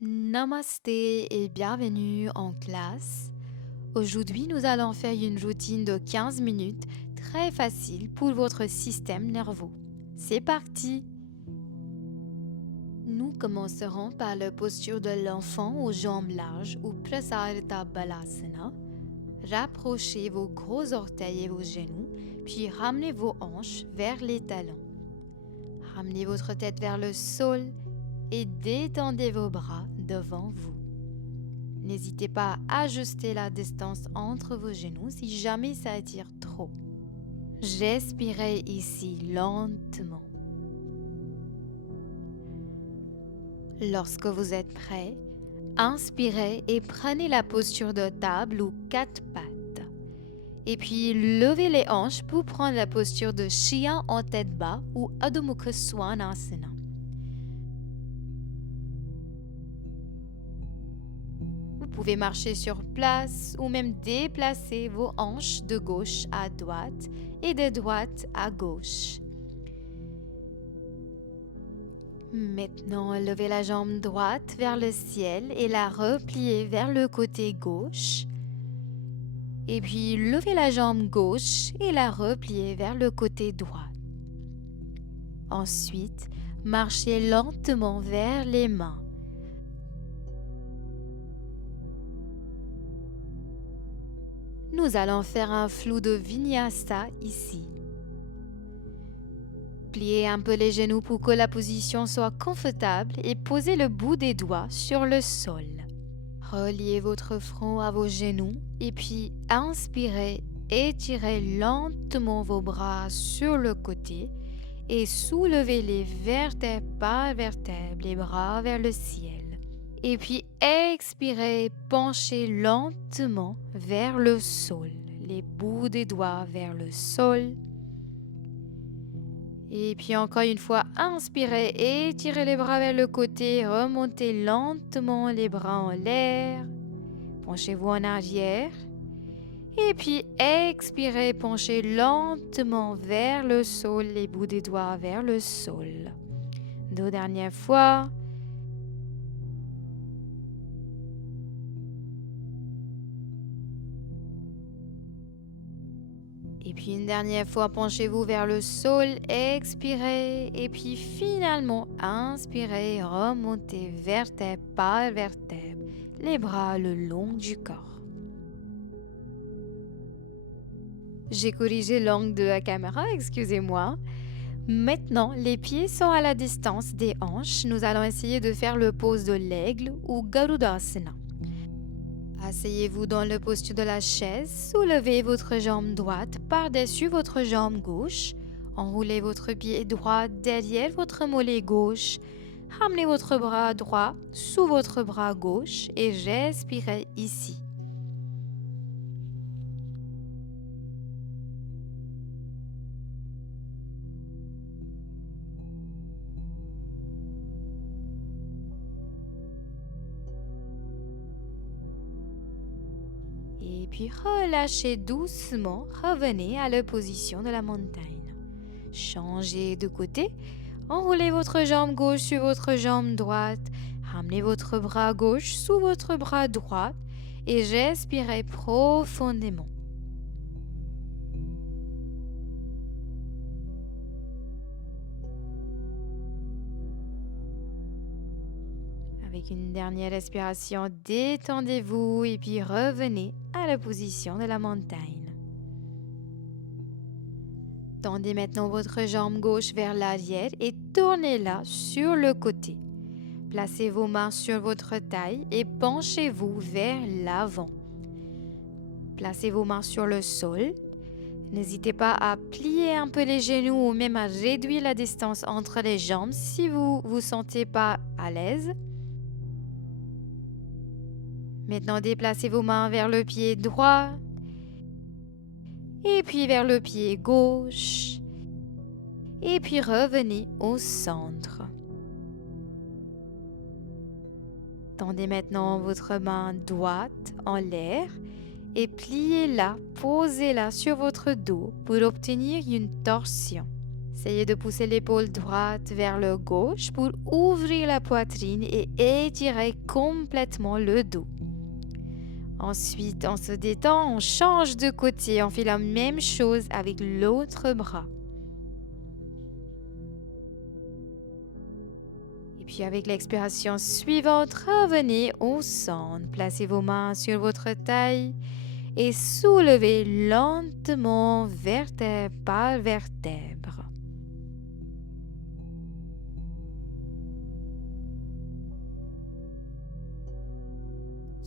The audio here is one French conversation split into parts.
Namasté et bienvenue en classe. Aujourd'hui, nous allons faire une routine de 15 minutes très facile pour votre système nerveux. C'est parti! Nous commencerons par la posture de l'enfant aux jambes larges ou Prasarita Balasana. Rapprochez vos gros orteils et vos genoux, puis ramenez vos hanches vers les talons. Ramenez votre tête vers le sol et détendez vos bras devant vous. N'hésitez pas à ajuster la distance entre vos genoux si jamais ça étire trop. Respirez ici lentement. Lorsque vous êtes prêt, inspirez et prenez la posture de table ou quatre pattes. Et puis levez les hanches pour prendre la posture de chien en tête bas ou Adho Mukha Svanasana. Vous pouvez marcher sur place ou même déplacer vos hanches de gauche à droite et de droite à gauche. Maintenant, levez la jambe droite vers le ciel et la repliez vers le côté gauche. Et puis, levez la jambe gauche et la repliez vers le côté droit. Ensuite, marchez lentement vers les mains. Nous allons faire un flou de vinyasa ici. Pliez un peu les genoux pour que la position soit confortable et posez le bout des doigts sur le sol. Reliez votre front à vos genoux et puis inspirez, étirez lentement vos bras sur le côté et soulevez les vertèbres par vertèbres, les bras vers le ciel. Et puis expirez, penchez lentement vers le sol, les bouts des doigts vers le sol. Et puis encore une fois, inspirez, étirez les bras vers le côté, remontez lentement les bras en l'air, penchez-vous en arrière. Et puis expirez, penchez lentement vers le sol, les bouts des doigts vers le sol. Deux dernières fois. Et puis une dernière fois, penchez-vous vers le sol, expirez. Et puis finalement, inspirez, remontez vertèbre par vertèbre, les bras le long du corps. J'ai corrigé l'angle de la caméra, excusez-moi. Maintenant, les pieds sont à la distance des hanches. Nous allons essayer de faire le pose de l'aigle ou Garudasana. Asseyez-vous dans le posture de la chaise, soulevez votre jambe droite par-dessus votre jambe gauche, enroulez votre pied droit derrière votre mollet gauche, ramenez votre bras droit sous votre bras gauche et respirez ici. Et puis relâchez doucement, revenez à la position de la montagne. Changez de côté, enroulez votre jambe gauche sur votre jambe droite, ramenez votre bras gauche sous votre bras droit et respirez profondément. Avec une dernière respiration, détendez-vous et puis revenez à la position de la montagne. Tendez maintenant votre jambe gauche vers l'arrière et tournez-la sur le côté. Placez vos mains sur votre taille et penchez-vous vers l'avant. Placez vos mains sur le sol. N'hésitez pas à plier un peu les genoux ou même à réduire la distance entre les jambes si vous ne vous sentez pas à l'aise. Maintenant, déplacez vos mains vers le pied droit et puis vers le pied gauche. Et puis revenez au centre. Tendez maintenant votre main droite en l'air et pliez-la, posez-la sur votre dos pour obtenir une torsion. Essayez de pousser l'épaule droite vers le gauche pour ouvrir la poitrine et étirer complètement le dos. Ensuite, on se détend, on change de côté, on fait la même chose avec l'autre bras. Et puis avec l'expiration suivante, revenez au centre. Placez vos mains sur votre taille et soulevez lentement vertèbre par vertèbre.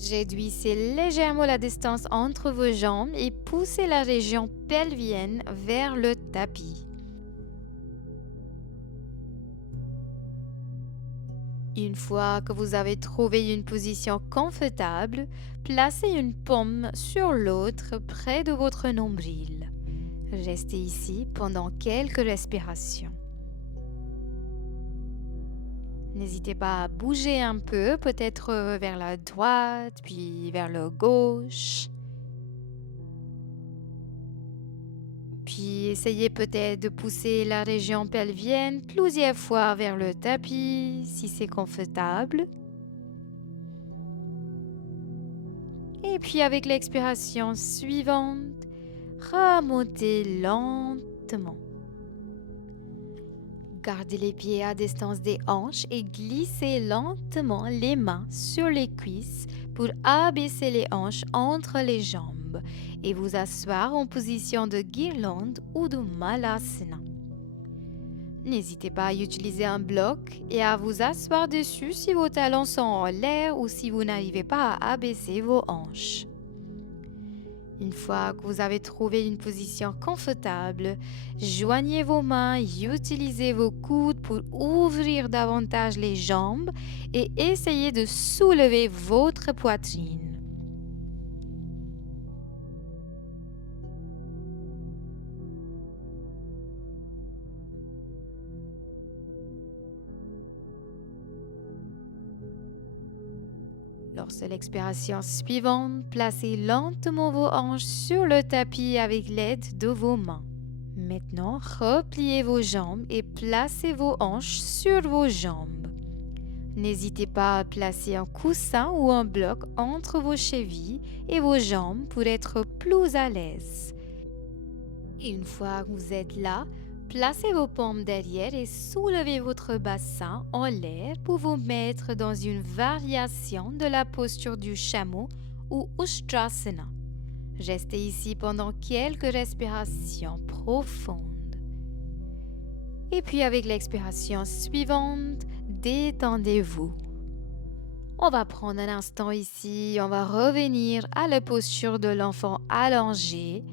Réduisez légèrement la distance entre vos jambes et poussez la région pelvienne vers le tapis. Une fois que vous avez trouvé une position confortable, placez une paume sur l'autre près de votre nombril. Restez ici pendant quelques respirations. N'hésitez pas à bouger un peu, peut-être vers la droite, puis vers le gauche. Puis essayez peut-être de pousser la région pelvienne plusieurs fois vers le tapis si c'est confortable. Et puis avec l'expiration suivante, remontez lentement. Gardez les pieds à distance des hanches et glissez lentement les mains sur les cuisses pour abaisser les hanches entre les jambes et vous asseoir en position de guirlande ou de malasana. N'hésitez pas à utiliser un bloc et à vous asseoir dessus si vos talons sont en l'air ou si vous n'arrivez pas à abaisser vos hanches. Une fois que vous avez trouvé une position confortable, joignez vos mains, utilisez vos coudes pour ouvrir davantage les jambes et essayez de soulever votre poitrine. Lors de l'expiration suivante, placez lentement vos hanches sur le tapis avec l'aide de vos mains. Maintenant, repliez vos jambes et placez vos hanches sur vos jambes. N'hésitez pas à placer un coussin ou un bloc entre vos chevilles et vos jambes pour être plus à l'aise. Et une fois que vous êtes là, placez vos paumes derrière et soulevez votre bassin en l'air pour vous mettre dans une variation de la posture du chameau ou Ustrasana. Restez ici pendant quelques respirations profondes. Et puis avec l'expiration suivante, détendez-vous. On va prendre un instant ici, on va revenir à la posture de l'enfant allongé.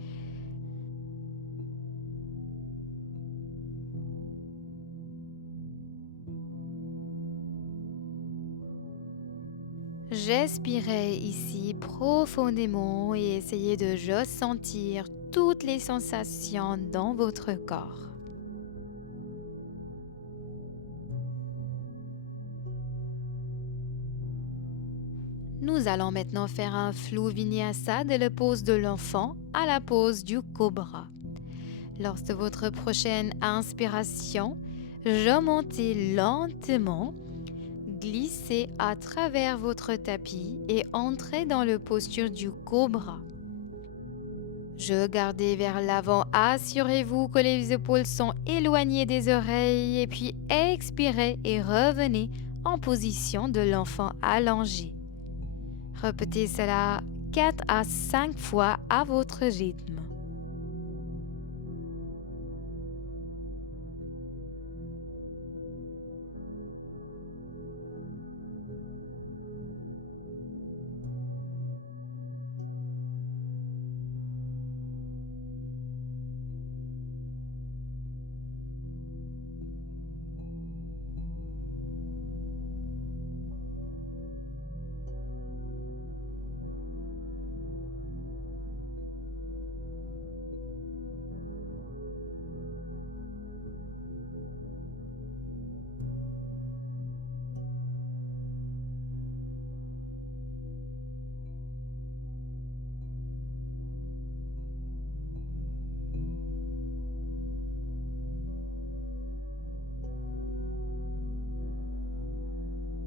Respirez ici profondément et essayez de ressentir toutes les sensations dans votre corps. Nous allons maintenant faire un flou vinyasa de la pose de l'enfant à la pose du cobra. Lors de votre prochaine inspiration, remontez lentement, glissez à travers votre tapis et entrez dans la posture du cobra. Regardez vers l'avant, assurez-vous que les épaules sont éloignées des oreilles et puis expirez et revenez en position de l'enfant allongé. Répétez cela 4 à 5 fois à votre rythme.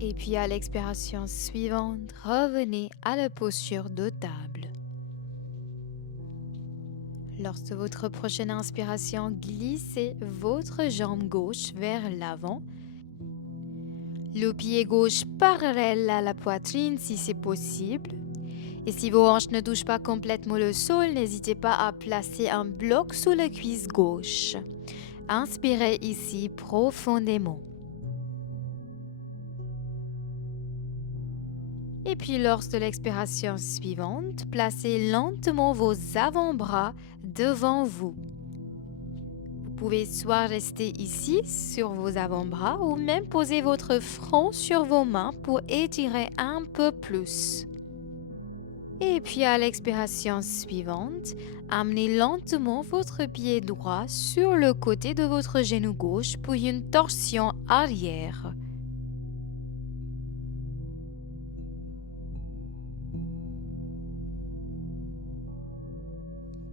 Et puis à l'expiration suivante, revenez à la posture de table. Lors de votre prochaine inspiration, glissez votre jambe gauche vers l'avant. Le pied gauche parallèle à la poitrine si c'est possible. Et si vos hanches ne touchent pas complètement le sol, n'hésitez pas à placer un bloc sous la cuisse gauche. Inspirez ici profondément. Et puis lors de l'expiration suivante, placez lentement vos avant-bras devant vous. Vous pouvez soit rester ici sur vos avant-bras ou même poser votre front sur vos mains pour étirer un peu plus. Et puis à l'expiration suivante, amenez lentement votre pied droit sur le côté de votre genou gauche pour une torsion arrière.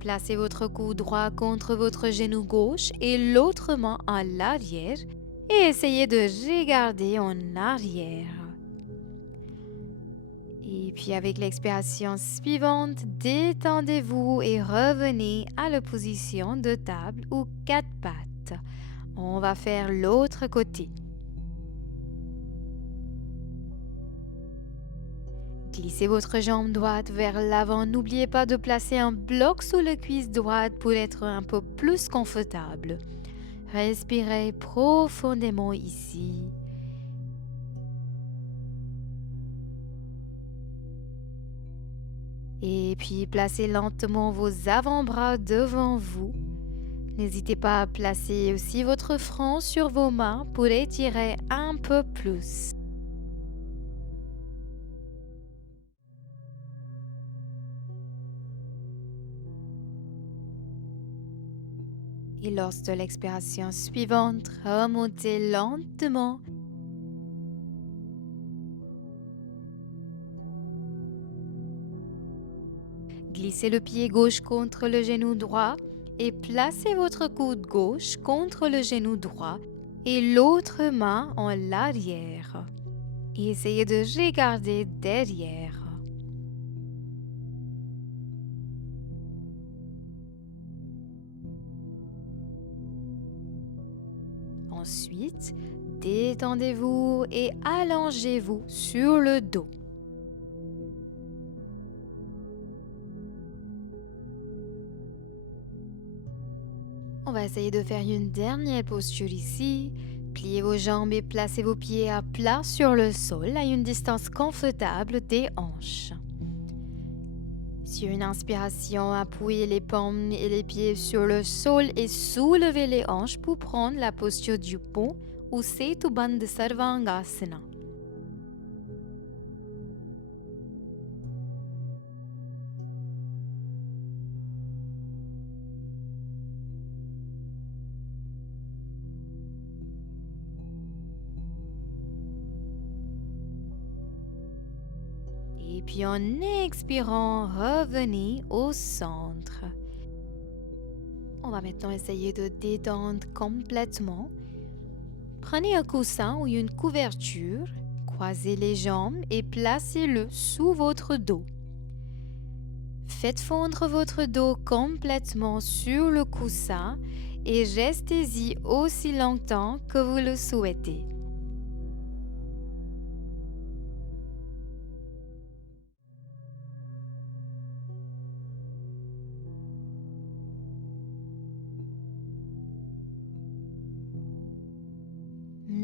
Placez votre coude droit contre votre genou gauche et l'autre main à l'arrière et essayez de regarder en arrière. Et puis avec l'expiration suivante, détendez-vous et revenez à la position de table ou quatre pattes. On va faire l'autre côté. Glissez votre jambe droite vers l'avant. N'oubliez pas de placer un bloc sous la cuisse droite pour être un peu plus confortable. Respirez profondément ici. Et puis placez lentement vos avant-bras devant vous. N'hésitez pas à placer aussi votre front sur vos mains pour étirer un peu plus. Et lors de l'expiration suivante, remontez lentement. Glissez le pied gauche contre le genou droit et placez votre coude gauche contre le genou droit et l'autre main en l'arrière. Et essayez de regarder derrière. Ensuite, détendez-vous et allongez-vous sur le dos. On va essayer de faire une dernière posture ici. Pliez vos jambes et placez vos pieds à plat sur le sol à une distance confortable des hanches. Sur une inspiration, appuyez les paumes et les pieds sur le sol et soulevez les hanches pour prendre la posture du pont ou Setu Bandha Sarvangasana. Et puis en expirant, revenez au centre. On va maintenant essayer de détendre complètement. Prenez un coussin ou une couverture, croisez les jambes et placez-le sous votre dos. Faites fondre votre dos complètement sur le coussin et restez-y aussi longtemps que vous le souhaitez.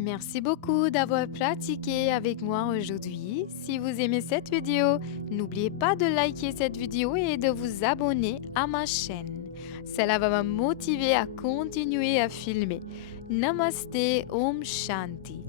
Merci beaucoup d'avoir pratiqué avec moi aujourd'hui. Si vous aimez cette vidéo, n'oubliez pas de liker cette vidéo et de vous abonner à ma chaîne. Cela va me motiver à continuer à filmer. Namaste, Om Shanti.